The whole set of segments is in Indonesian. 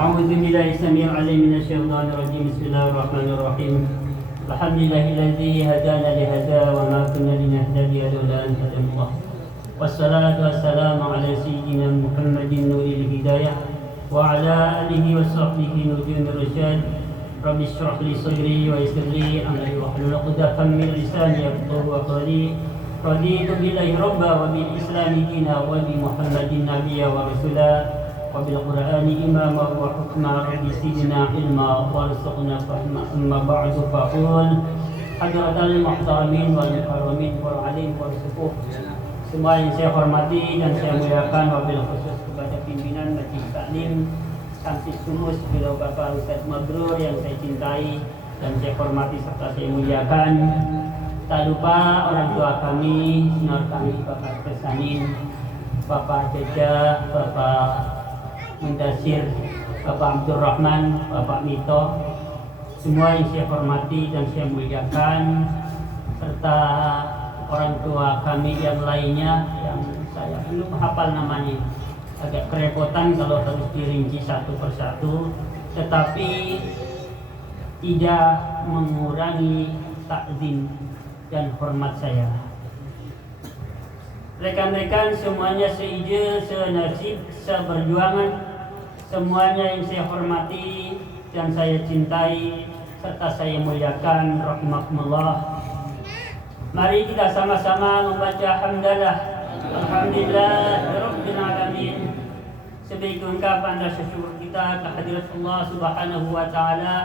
أعوذ بالله السميع العليم من الشيطان الرجيم. بسم الله الرحمن الرحيم. الحمد لله الذي هدانا لهذا وما كنا لنهتدي لولا أن هدانا الله. والصلاة والسلام على سيدنا محمد نور الهداية وعلى آله وصحبه نجوم الرشاد. رب اشرح لي صدري ويسر لي أمري واحلل عقدة من لساني يفقهوا قولي. رضيت بالله ربا وبالإسلام دينا وبمحمد نبيا ورسولا وبالقرآن إماما وحكما. رب زدنا علما وارزقنا فهما. أما بعد فأقول حضرة المحترمين والمكرمين والعليم والسفوف, semua yang saya hormati dan saya muliakan, wabil khusus kepada pimpinan Majelis Taklim Samsi Sumus, beliau Bapak Ustaz Mabrur yang saya cintai dan saya hormati serta saya muliakan. Tak lupa orang tua kami, senior kami, Bapak Kesanin, Bapak Jaja, Bapak Mendasir, Bapak Abdul Rahman, Bapak Mito, semua yang saya hormati dan saya muliakan, serta orang tua kami yang lainnya yang saya belum hafal namanya, agak kerepotan kalau harus dirinci satu persatu, tetapi tidak mengurangi takzim dan hormat saya. Rekan-rekan semuanya seide, senasib, seperjuangan, semuanya yang saya hormati dan saya cintai serta saya muliakan, rahimakumullah. Mari kita sama-sama membaca hamdalah. Alhamdulillah rabbil alamin. Sebagai ungkapan rasa syukur kita kehadirat Allah Subhanahu wa taala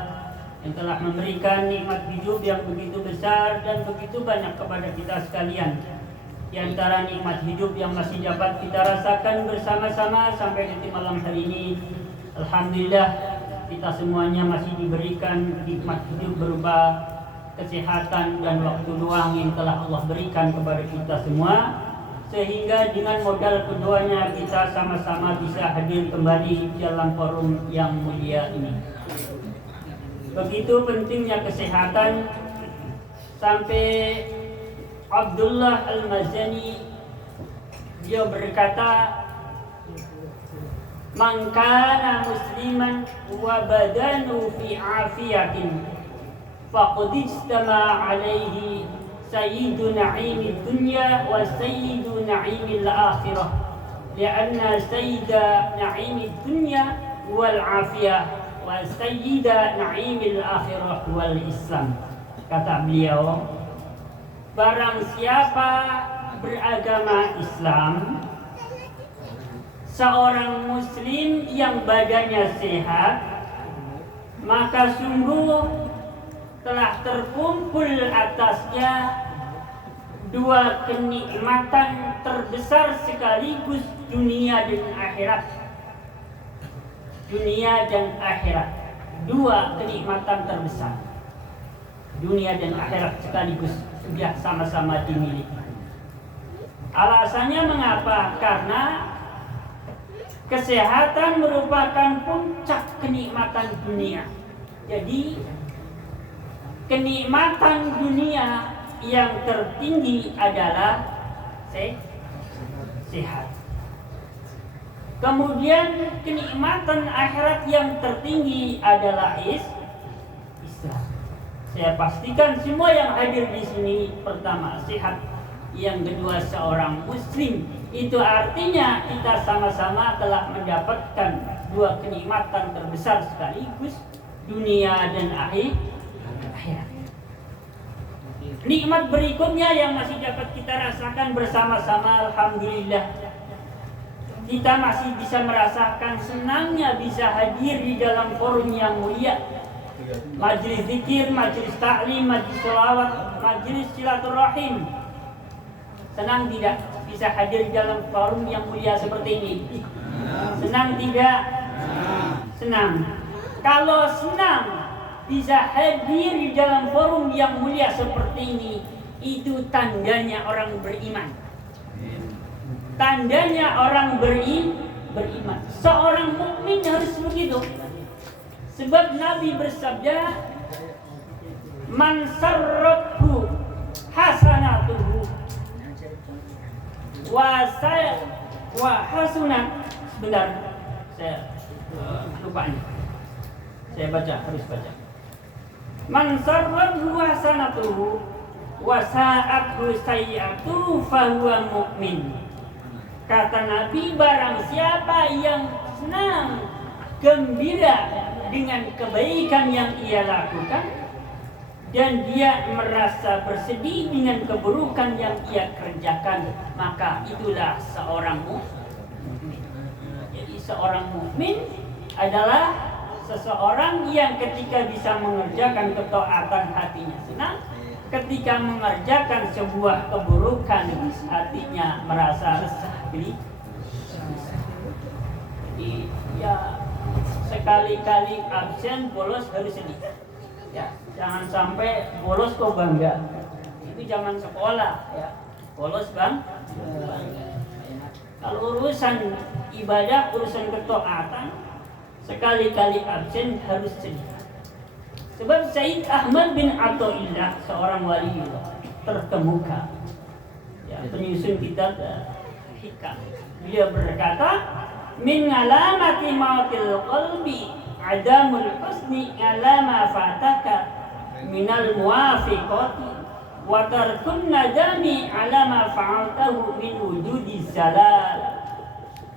yang telah memberikan nikmat hidup yang begitu besar dan begitu banyak kepada kita sekalian. Di antara nikmat hidup yang masih dapat kita rasakan bersama-sama sampai detik malam hari ini, alhamdulillah kita semuanya masih diberikan nikmat hidup berupa kesehatan dan waktu luang yang telah Allah berikan kepada kita semua, sehingga dengan modal keduanya kita sama-sama bisa hadir kembali dalam forum yang mulia ini. Begitu pentingnya kesehatan sampai Abdullah Al-Mazani dia berkata, "Man kana musliman wa badanu fi afiyatin faqad istama alaihi sayyidu na'imid dunya wa sayyidu na'imil akhirah li'anna sayyida na'imid dunya wal afiyah wa sayyida na'imil akhirah wal Islam." Kata beliau, barang siapa beragama Islam, seorang muslim yang badannya sehat, maka sungguh telah terkumpul atasnya dua kenikmatan terbesar sekaligus, dunia dan akhirat. Dunia dan akhirat, dua kenikmatan terbesar, dunia dan akhirat sekaligus sudah sama-sama dimiliki. Alasannya mengapa? Karena kesehatan merupakan puncak kenikmatan dunia. Jadi kenikmatan dunia yang tertinggi adalah sehat. Kemudian kenikmatan akhirat yang tertinggi adalah Islam. Saya pastikan semua yang hadir di sini, pertama sehat, yang kedua seorang muslim. Itu artinya kita sama-sama telah mendapatkan dua kenikmatan terbesar sekaligus, dunia dan akhirat. Nikmat berikutnya yang masih dapat kita rasakan bersama-sama, alhamdulillah, kita masih bisa merasakan senangnya bisa hadir di dalam forum yang mulia, majelis zikir, majelis taklim, majelis sholawat, majelis silaturahim. Senang tidak bisa hadir di dalam forum yang mulia seperti ini? Senang tidak? Senang. Kalau senang bisa hadir di dalam forum yang mulia seperti ini, itu tandanya orang beriman. Tandanya orang beriman. Seorang mukmin harus begitu. Sebab Nabi bersabda, "Man sarrathu hasanatuhu wa hasunat." Sebentar, saya rupanya. Saya baca, harus baca. Man sarrahu hasanatuhu wa sa'athu sayyi'atuhu fahuwa mu'min. Kata Nabi, barang siapa yang senang, gembira dengan kebaikan yang ia lakukan dan dia merasa bersedih dengan keburukan yang ia kerjakan, maka itulah seorang mukmin. Jadi seorang mukmin adalah seseorang yang ketika bisa mengerjakan ketaatan hatinya senang, ketika mengerjakan sebuah keburukan hatinya merasa resah. Jadi ya sekali-kali absen bolos harus sedih. Ya, jangan sampai bolos kok bangga. Itu zaman sekolah ya. Bolos bangga. Kalau urusan ibadah, urusan ketaatan, sekali-kali absen harus sedih. Sebab Sayyid Ahmad bin Athaillah, seorang wali terkemuka, ya, penyusun kitab Hikam, dia berkata, min alamati mautil qalbi adamul husni ala ma fataka minal muwafiqati wa tarkun nadami ala ma fa'altahu min wujudi zalal.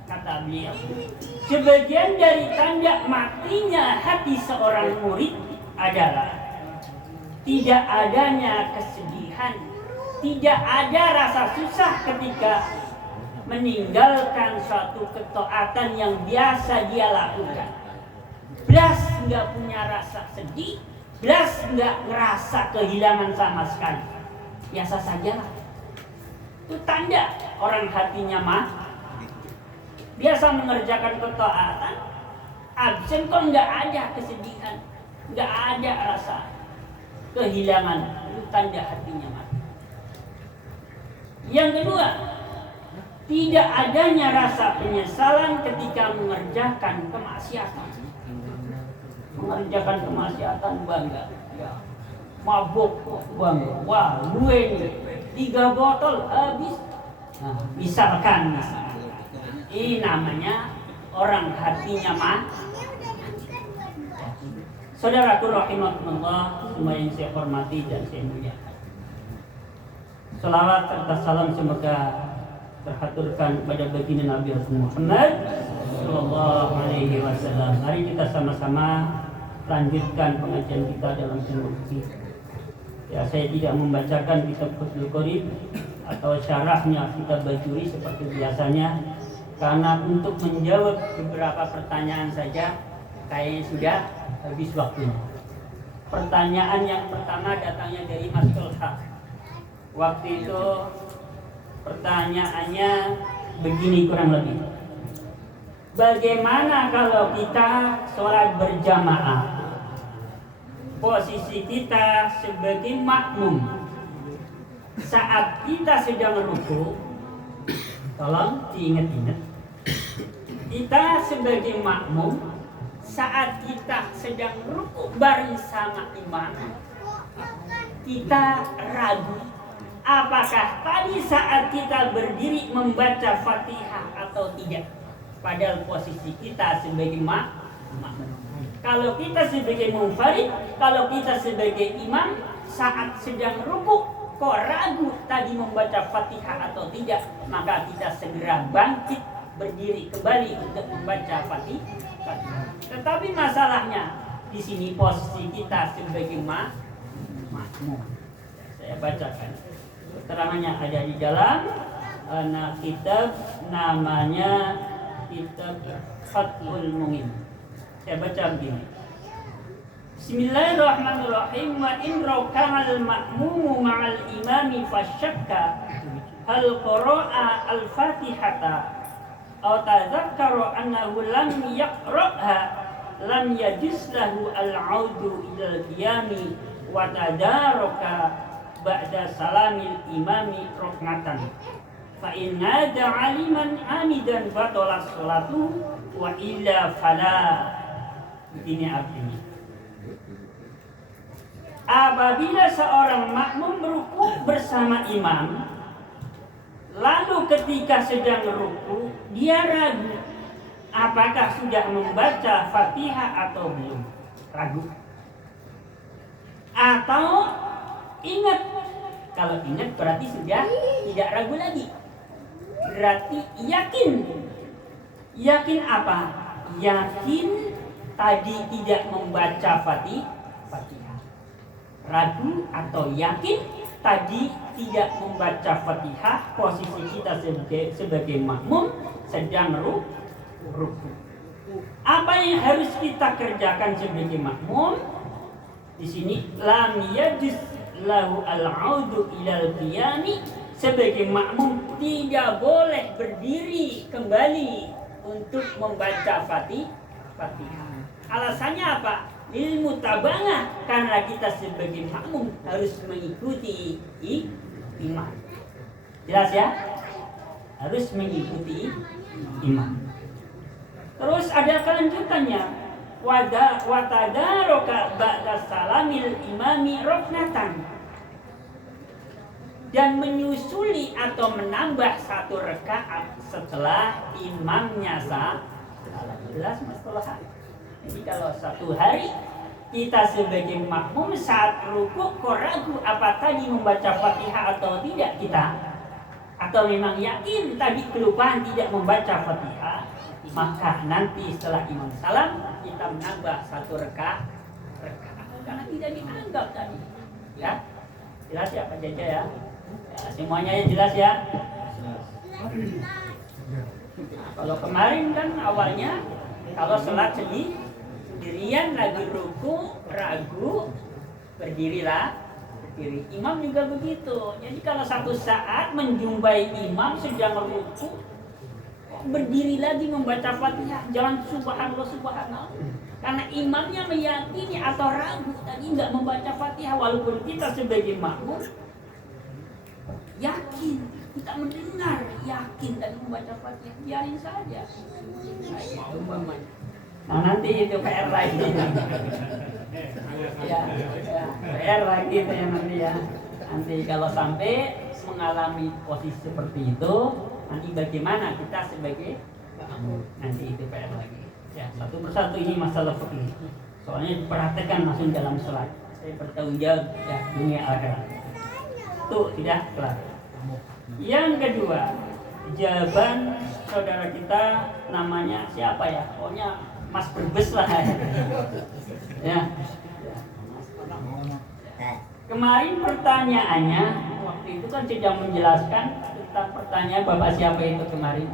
Kata beliau, sebagian dari tanda matinya hati seorang murid adalah tidak adanya kesedihan, tidak ada rasa susah ketika meninggalkan suatu ketaatan yang biasa dia lakukan. Belas nggak punya rasa sedih, belas nggak ngerasa kehilangan sama sekali. Biasa saja. Itu tanda orang hatinya biasa mengerjakan ketaatan, absen kok nggak ada kesedihan, nggak ada rasa kehilangan. Itu tanda hatinya mati. Yang kedua, tidak adanya rasa penyesalan ketika mengerjakan kemaksiatan. Mengerjakan kemaksiatan bangga, ya. Mabuk bangga, wah gue ini 3 botol habis. Nah, misalkan ini namanya orang hatinya Saudaraku rahimakumullah, semua yang saya hormati dan saya muliakan. Salawat serta salam semoga terhaturkan kepada baginda Nabi Muhammad sallallahu alaihi wasallam. Mari kita sama-sama lanjutkan pengajian kita dalam solusi. Ya, saya tidak membacakan kitab Fathul Qorib atau syarahnya kitab Bajuri seperti biasanya, karena untuk menjawab beberapa pertanyaan saja kayaknya sudah habis waktunya. Pertanyaan yang pertama datangnya dari Mas Tolha. Waktu itu pertanyaannya begini kurang lebih. Bagaimana kalau kita sholat berjamaah? Posisi kita sebagai makmum. Saat kita sedang ruku, tolong diingat-ingat. Kita sebagai makmum, saat kita sedang ruku bareng sama imam, kita ragu apakah tadi saat kita berdiri membaca Fatihah atau tidak. Padahal posisi kita sebagai makmum. Kalau kita sebagai munfarid, kalau kita sebagai imam, saat sedang ruku kok ragu tadi membaca Fatihah atau tidak, maka kita segera bangkit berdiri kembali untuk membaca Fatihah. Tetapi masalahnya di sini posisi kita sebagai makmum. Saya bacakan. Keterangannya ada di dalam kitab, namanya kitab Fathul Mu'in. Saya baca begini. Bismillahirrahmanirrahim. Wa in raka'a al-ma'mumu ma'al imami fasyakka hal qara'a al-fatihata aw tadzakkara annahu lam yaqra'ha lam yajuz lahu al-'audu ila al-qiyami wa tadaraka ba'da salamil imami rokmatan. Fa in nada 'aliman 'amidan batalas salatu wa illa fala. Begini artinya. Apabila seorang makmum ruku bersama imam, lalu ketika sedang ruku dia ragu apakah sudah membaca Fatihah atau belum? Ragu. Atau ingat? Kalau ingat berarti sudah tidak ragu lagi. Berarti yakin. Yakin apa? Yakin tadi tidak membaca Fatihah. Ragu atau yakin tadi tidak membaca Fatihah, posisi kita sebagai makmum sedang ruku. Apa yang harus kita kerjakan sebagai makmum? Di sini lam yajuz lahu al-audu ilal qiyami, sebagai makmum tidak boleh berdiri kembali untuk membaca Fatihah. Alasannya apa? Ilmu tabangah, karena kita sebagai makmum harus mengikuti imam. Jelas ya? Harus mengikuti imam. Terus ada kelanjutannya. Watadaroka ba'da salamil imami roknatan, dan menyusuli atau menambah satu rakaat setelah imamnya salam. Jelas masalah. Jadi kalau satu hari kita sebagai makmum saat rukuk kok ragu apa tadi membaca Fatihah atau tidak kita, atau memang yakin tadi kelupaan tidak membaca Fatihah, maka nanti setelah imam salam kita menambah satu rakaat karena tidak dianggap tadi. Ya, jelas ya Pak Jaja ya? Semuanya ya jelas ya? Nah, kalau kemarin kan awalnya kalau sholat sendirian lagi ruku ragu, berdiri. Imam juga begitu. Jadi kalau satu saat menjumpai imam sedang ruku, berdiri lagi membaca Fatihah, jangan subhanallah. Karena imamnya meyakini atau ragu tadi nggak membaca Fatihah, walaupun kita sebagai makmum yakin, kita mendengar yakin tadi membaca Fatihah, biarin saja. Nah nanti itu PR lagi. Ya, PR lagi itu ya nanti ya. Nanti kalau sampai mengalami posisi seperti itu, nanti bagaimana kita sebagai makmum, nanti itu PR lagi. Ya, satu persatu ini masalah fikih. Soalnya perhatikan langsung dalam sholat. Saya bertanggung jawab ya, dunia akhirat. Tuh tidak kelar. Yang kedua, jawaban saudara kita namanya siapa ya? Pokoknya Mas Berbes lah ya. Kemarin pertanyaannya waktu itu kan sedang menjelaskan tentang pertanyaan Bapak siapa itu kemarin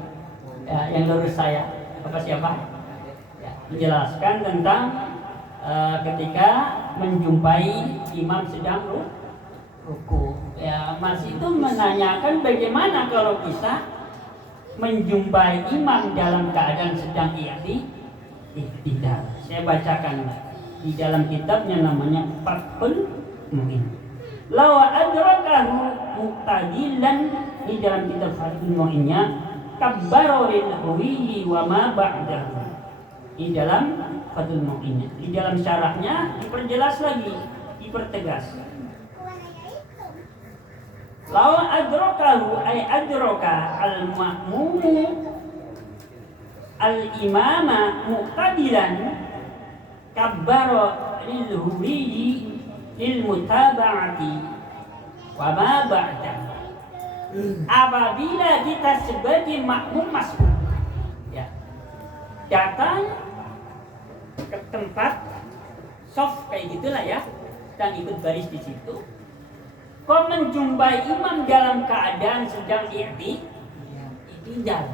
ya, yang lurus saya. Bapak siapa? Ya, menjelaskan tentang ketika menjumpai imam sedang ruku. Ya, Mas itu menanyakan bagaimana kalau kita menjumpai imam dalam keadaan sedang iktidal. Saya bacakan di dalam kitabnya namanya Fathul Mu'in. Lawa adrakahu muqtadilan, di dalam kitab Fathul Mu'innya kabbara lil huwi wa ma ba'dahu. Di dalam Fathul Mu'innya, di dalam syarahnya diperjelas lagi, dipertegas. Lawa adrakahu ay adraka al-ma'mumu al-imama muqtadilan kabbara lil huwi lil mutaba'ati wa ma ba'da. Apabila kita sebagai makmum masuk ya, datang ke tempat soft kayak gitulah ya, dan ikut baris di situ, kau menjumpai imam dalam keadaan sedang iktidal,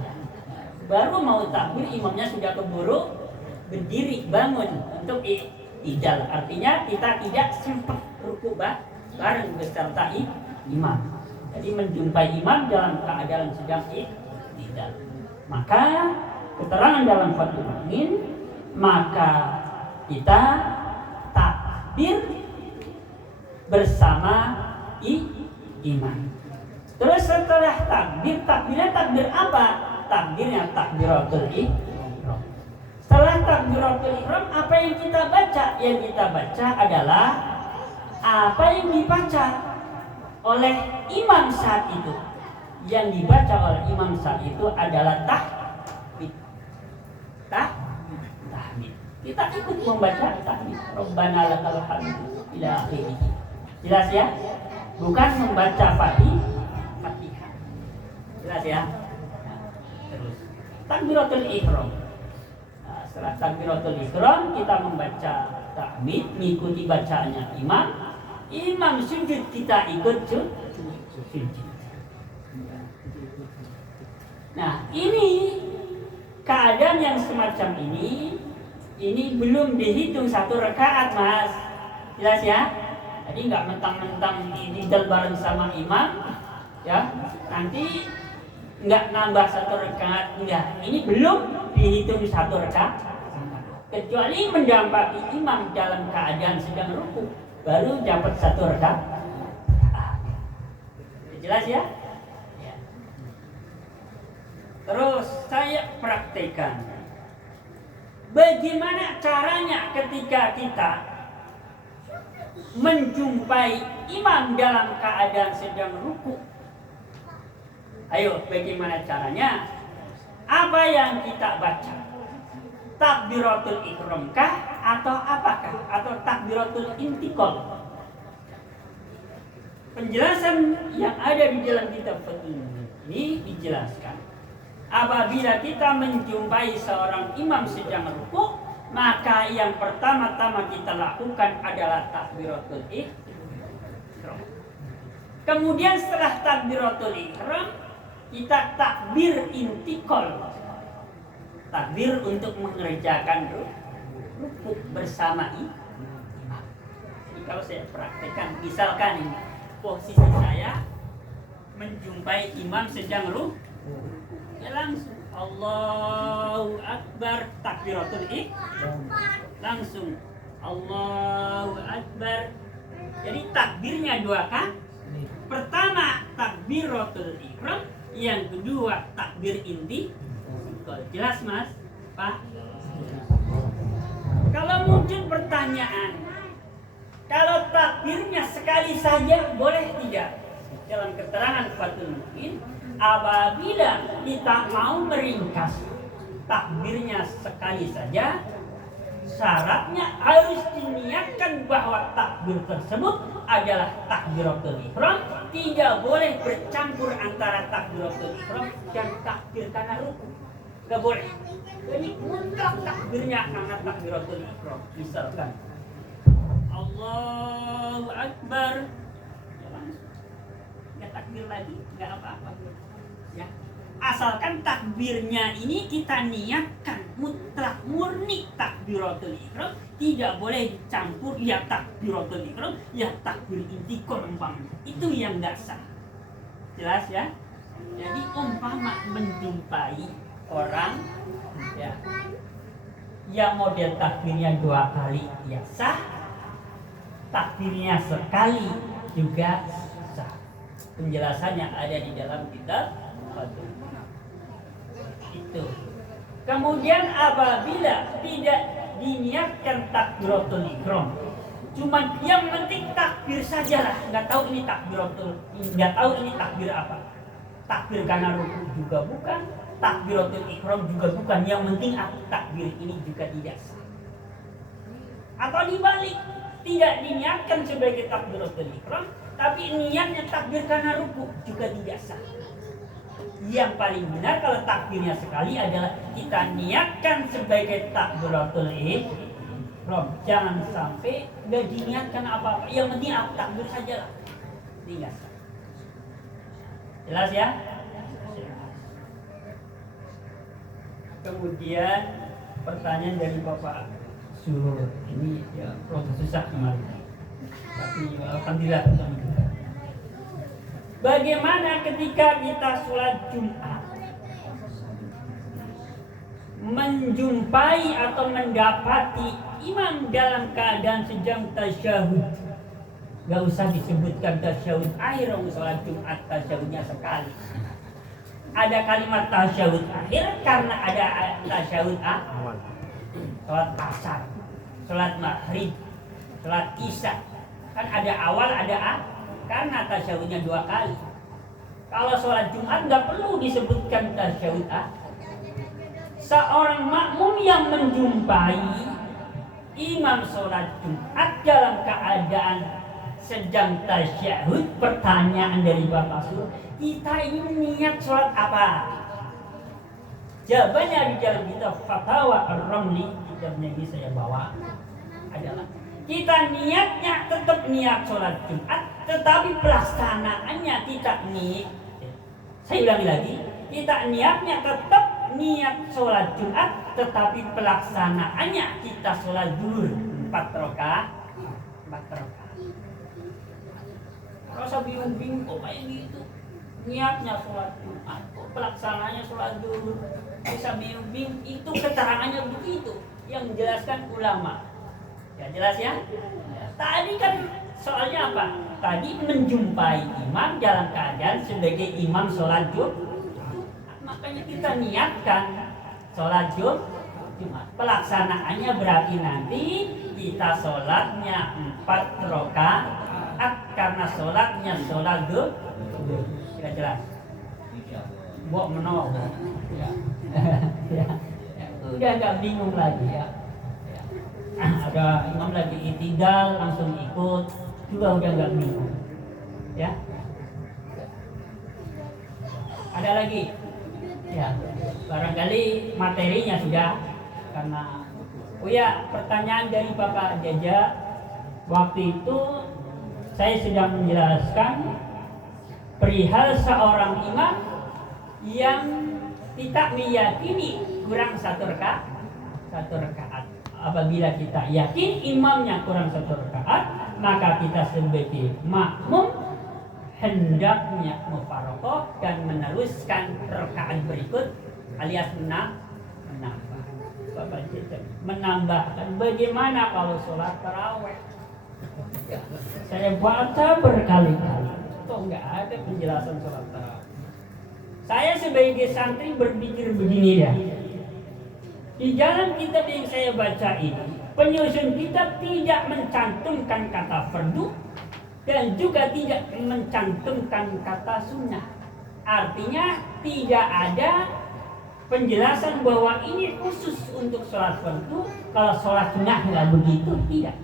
baru mau takbir imamnya sudah keburu berdiri bangun untuk iktidal. Artinya kita tidak sempat ruku bareng beserta imam. Jadi menjumpai imam dalam keadaan sedang iktidal. Maka keterangan dalam Fathul Mu'in, maka kita takbir bersama imam. Terus setelah takbirnya takbir apa? Takbirnya takbiratul ihram. Setelah takbiratul ihram, apa yang kita baca? Yang kita baca adalah apa yang dibaca oleh imam saat itu. Yang dibaca oleh imam saat itu adalah kita ikut membaca tahmid. Rabbana lakal hamdu ila akhirih. Jelas ya? Bukan membaca Fatihah. Jelas ya? Terus takbiratul ihram. Nah, setelah takbiratul ihram kita membaca tahmid, mengikuti bacaannya imam. Imam sujud kita ikut sujud. Nah, ini keadaan yang semacam ini belum dihitung satu rakaat, Mas. Jelas ya? Jadi nggak mentang-mentang didel bareng sama imam, ya. Nanti nggak nambah satu rakaat, enggak. Ini belum dihitung satu rakaat. Kecuali mendampingi imam dalam keadaan sedang ruku, baru dapat satu rakaat. Jelas ya? Terus saya praktekkan bagaimana caranya ketika kita menjumpai imam dalam keadaan sedang ruku. Ayo, bagaimana caranya? Apa yang kita baca? Takbiratul ihram kah atau apakah? Atau takbiratul intikal? Penjelasan yang ada di dalam kitab ini dijelaskan. Apabila kita menjumpai seorang imam sedang ruku, maka yang pertama-tama kita lakukan adalah takbiratul ihram. Kemudian setelah takbiratul ihram, kita takbir intikal. Takbir untuk mengerjakan ruku bersama imam. Jadi kalau saya praktekkan, misalkan ini posisi saya menjumpai imam sedang ruku, ya langsung Allahu Akbar, takbiratul ihram, langsung Allahu Akbar. Jadi takbirnya dua kan? Pertama takbiratul ihram, yang kedua takbir inti. Jelas Mas? Pak? Kalau muncul pertanyaan, kalau takbirnya sekali saja boleh tidak? Dalam keterangan Fathul Mu'in, apabila kita mau meringkas takbirnya sekali saja, syaratnya harus diniatkan bahwa takbir tersebut adalah takbiratul ihram, tidak boleh bercampur antara takbiratul ihram dan takbir karena ruku. Tidak boleh. Jadi mutlak takbirnya karena takbiratul ihram. Misalkan Allahu Akbar, ya langsung. Nggak takbir lagi, nggak apa-apa. Ya. Asalkan takbirnya ini kita niatkan mutlak murni takbiratul ihram, tidak boleh dicampur ya takbiratul ihram ya takbir intikal umpamanya. Itu yang nggak sah. Jelas ya? Jadi umpama menjumpai orang ya yang model takbirnya dua kali ya sah, takbirnya sekali juga sah. Penjelasannya ada di dalam kitab itu. Kemudian apabila tidak diniatkan takbiratul ihram, cuman yang penting takbir sajalah, nggak tahu ini takbir apa, takbir karena ruku juga bukan, takbiratul ihram juga bukan, yang penting takbir ini juga tidak sah. Atau dibalik, tidak diniatkan sebagai takbiratul ihram, tapi niatnya takbir karena ruku juga tidak sah. Yang paling benar kalau takbirnya sekali adalah kita niatkan sebagai takbiratul ihram. Jangan sampai nggak diniatkan apa-apa, yang penting takbir saja lah. Tidak sah. Jelas ya? Kemudian pertanyaan dari Bapak Suruh, ini ya proses susah kemarin, tapi alhamdulillah kita. Bagaimana ketika kita sholat Jumat menjumpai atau mendapati imam dalam keadaan sedang tasyahud? Gak usah disebutkan tasyahud akhir, sholat Jumat tasyahudnya sekali. Ada kalimat tasyahud akhir karena ada tasyahud awal. Sholat asar, sholat maghrib, sholat isya, kan ada awal ada akhir. Karena tasyahudnya dua kali. Kalau sholat Jumat nggak perlu disebutkan tasyahud akhir. Seorang makmum yang menjumpai imam sholat Jumat dalam keadaan sedang tasyahud, pertanyaan dari Bapak Sur, kita ini niat sholat apa? Jawabannya di dalam kitab Fatwa Ar-Ramli, kitabnya ini saya bawa, adalah kita niatnya tetap niat sholat Jumat, tetapi pelaksanaannya kita niat. Saya ulangi lagi, kita niatnya tetap niat sholat Jumat, tetapi pelaksanaannya kita sholat zuhur 4 rakaat. Rasa bingung-bingung kok kayak gitu. Niatnya sholat Jumat, kok pelaksanaannya sholat zuhur. Bisa bingung-bingung, itu keterangannya begitu yang menjelaskan ulama. Ya jelas ya? Tadi kan soalnya apa? Tadi menjumpai imam dalam keadaan sebagai imam sholat Jumat. Makanya kita niatkan sholat Jumat. Pelaksanaannya berarti nanti kita sholatnya 4 rakaat karena sholatnya sholat zuhur. Tidak jelas? Buat menolak. Ya. Udah nggak bingung lagi ya. Ada imam lagi i'tidal langsung ikut juga udah nggak bingung ya. Ada lagi ya, barangkali materinya sudah, karena pertanyaan dari Bapak Jaja waktu itu saya sedang menjelaskan perihal seorang imam yang tidak meyakini kurang satu rakaat. Apabila kita yakin imamnya kurang 1 rakaat, maka kita sebagai makmum hendaknya mufaroqah dan meneruskan rakaat berikut alias menambahkan. Bagaimana kalau sholat tarawih? Saya baca berkali-kali, kok nggak ada penjelasan sholat tarawih. Saya sebagai santri berpikir begini ya. Di dalam kitab yang saya baca ini, penyusun kitab tidak mencantumkan kata fardu dan juga tidak mencantumkan kata sunnah. Artinya tidak ada penjelasan bahwa ini khusus untuk sholat fardu, kalau sholat sunnah nggak begitu, tidak.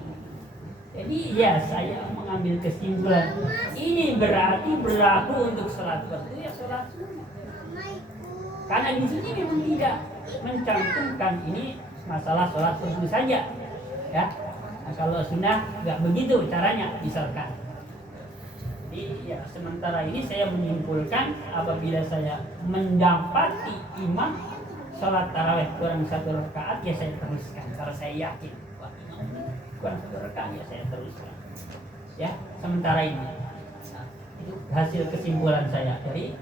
Jadi ya saya mengambil kesimpulan ini berarti berlaku untuk sholat fardu ya sholat sunnah. Karena di sini memang tidak mencantumkan ini masalah sholat fardu saja, ya. Nah, kalau sunnah nggak begitu caranya misalkan. Jadi ya sementara ini saya menyimpulkan apabila saya mendapati imam sholat tarawih kurang 1 rakaat ya saya teruskan. Kalau saya yakin kurang 1 rakaat ya saya teruskan. Ya sementara ini. Nah, itu hasil kesimpulan saya dari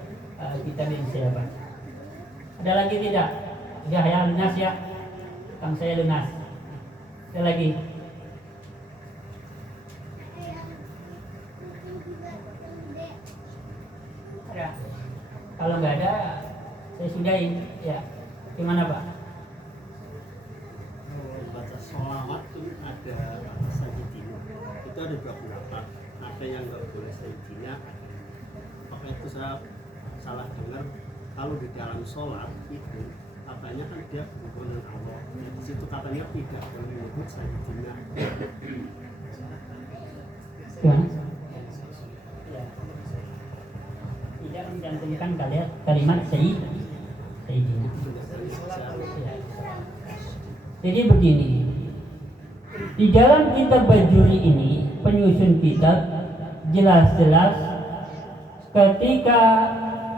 kitab yang saya baca. Ada lagi tidak? Sudah ya lunas ya. Kang saya lunas. Ada lagi? Ada. Kalau nggak ada, saya sudahin. Ya. Gimana Pak? Baca sholawat itu ada sayyidina. Itu ada 2 pendapat. Ada yang nggak boleh sayyidina. Apakah itu saya salah dengar? Kalau di dalam sholat itu katanya kan dia berhubungan dengan Allah. Di situ katanya tidak boleh menyebut sayyidina. Tidak mencantumkan kalimat sayyidina. Jadi begini, di dalam kitab Bajuri ini penyusun kitab jelas-jelas ketika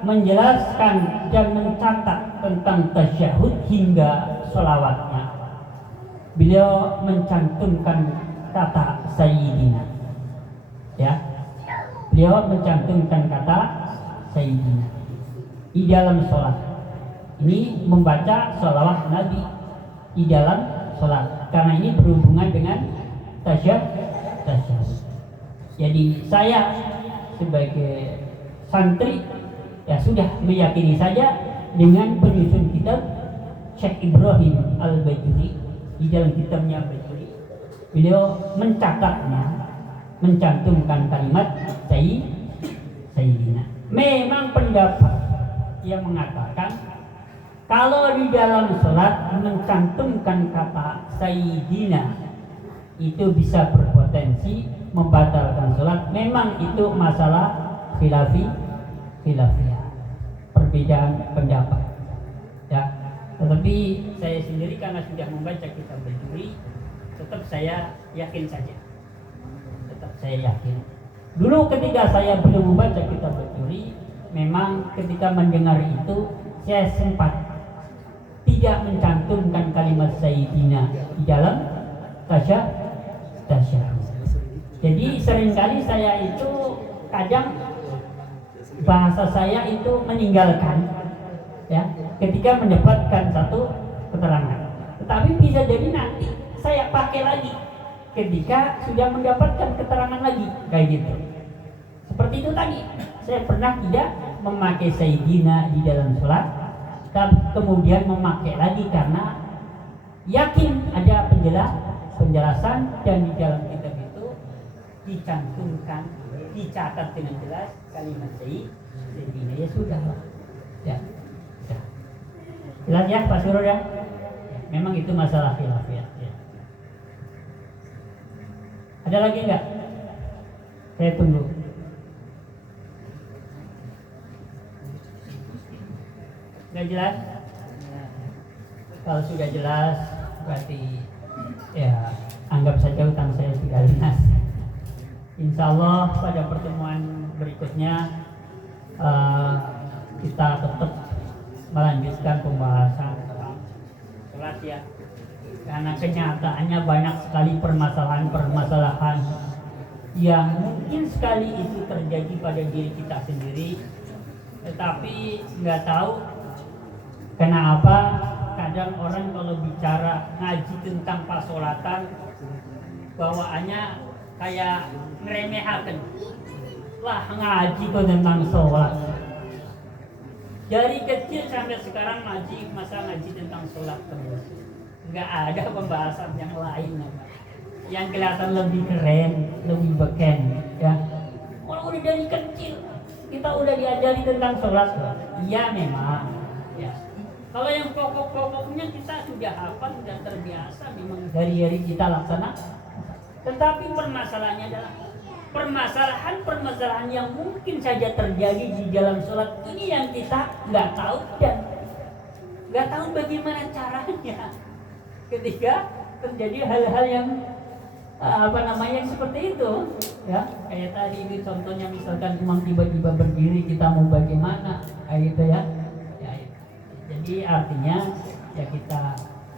menjelaskan dan mencatat tentang tasyahud hingga sholawatnya, beliau mencantumkan kata sayyidina. Ya, beliau mencantumkan kata sayyidina di dalam sholat. Ini membaca sholawat Nabi di dalam sholat, karena ini berhubungan dengan tasyahud. Jadi saya sebagai santri ya sudah meyakini saja dengan penyusun kitab Syekh Ibrahim Al-Bajuri di dalam kitabnya Bajuri. Beliau mencatatnya, mencantumkan kalimat sayyidina. Memang pendapat yang mengatakan kalau di dalam sholat mencantumkan kata sayyidina itu bisa berpotensi membatalkan sholat. Memang itu masalah khilafiyah, perbedaan pendapat ya. Tetapi saya sendiri karena sudah membaca kitab berjuri, tetap saya yakin saja. Dulu ketika saya belum membaca kitab berjuri, memang ketika mendengar itu saya sempat tidak mencantumkan kalimat Sayyidina di dalam tasyahud. Jadi seringkali saya itu kadang bahasa saya itu meninggalkan ya ketika mendapatkan satu keterangan. Tetapi bisa jadi nanti saya pakai lagi ketika sudah mendapatkan keterangan lagi kayak gitu. Seperti itu tadi, saya pernah tidak memakai Sayyidina di dalam sholat, kemudian memakai lagi karena yakin ada penjelasan dan di dalam kitab itu dicantumkan, dicatat dengan jelas kalimat Sayyidina. Ya sudah lah. Ya. Jelas ya Pak Surur ya? Memang itu masalah khilafiyah ya. Ada lagi enggak? Saya tunggu. Sudah jelas? Kalau sudah jelas berarti ya anggap saja utang saya sudah lunas. Insya Allah pada pertemuan berikutnya kita tetap melanjutkan pembahasan tentang sholat ya. Karena kenyataannya banyak sekali permasalahan yang mungkin sekali itu terjadi pada diri kita sendiri, tetapi nggak tahu kenapa kadang orang kalau bicara ngaji tentang pasolatan bawaannya kayak ngeremehaken. Wah ngaji kok tentang sholat. Dari kecil sampai sekarang masa ngaji tentang sholat terus. Nggak ada pembahasan yang lain yang kelihatan lebih keren, lebih beken ya. Kalau udah dari kecil kita udah diajari tentang sholat, iya memang ya. Kalau yang pokok-pokoknya kita sudah hafal, sudah terbiasa memang dari hari kita laksana. Tetapi permasalahannya adalah permasalahan yang mungkin saja terjadi di dalam sholat ini yang kita nggak tahu dan nggak tahu bagaimana caranya ketika terjadi hal-hal yang seperti itu ya. Kayak tadi ini contohnya, misalkan imam tiba-tiba berdiri, kita mau bagaimana kayak gitu ya. Jadi artinya ya kita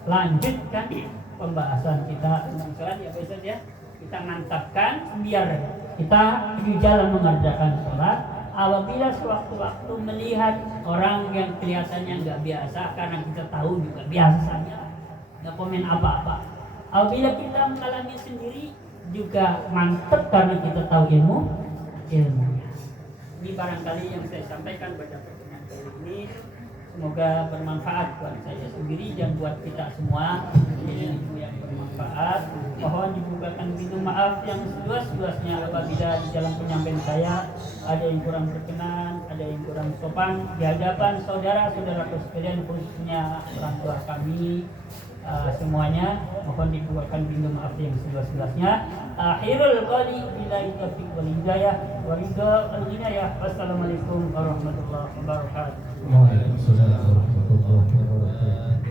lanjutkan pembahasan kita tentang sholat ya besok ya. Kita mantapkan biar kita di jalan mengerjakan sholat. Apabila sewaktu-waktu melihat orang yang kelihatannya nggak biasa, karena kita tahu juga biasa saja, nggak komen apa-apa. Apabila kita mengalami sendiri juga mantap karena kita tahu ilmunya. Ini barangkali yang saya sampaikan pada pertemuan kali ini. Semoga bermanfaat buat saya sendiri dan buat kita semua. Ini ilmu yang bermanfaat. Mohon dibukakan pintu maaf yang seluas-luasnya apabila di dalam penyampaian saya ada yang kurang berkenan, ada yang kurang sopan di hadapan saudara-saudaraku sekalian, khususnya orang tua kami. Semuanya mohon dibukakan pintu maaf yang seluas-luasnya. Akhirul qali billahi taufiq wal hidayah wa ridha wal inayah. Wassalamualaikum warahmatullahi wabarakatuh. Waalaikumsalam warahmatullahi wabarakatuh.